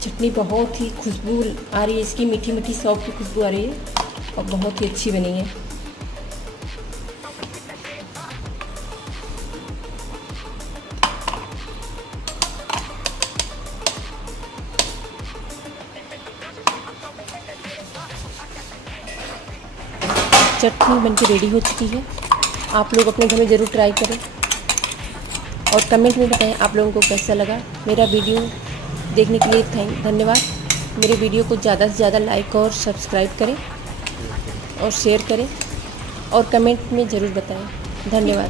चटनी बहुत ही खुशबू आ रही है, इसकी मीठी मीठी सौंफ की खुशबू आ रही है और बहुत ही अच्छी बनी है। चटनी बनके रेडी हो चुकी है। आप लोग अपने घर में ज़रूर ट्राई करें और कमेंट में बताएं आप लोगों को कैसा लगा। मेरा वीडियो देखने के लिए धन्यवाद। मेरे वीडियो को ज़्यादा से ज़्यादा लाइक और सब्सक्राइब करें और शेयर करें और कमेंट में ज़रूर बताएं। धन्यवाद।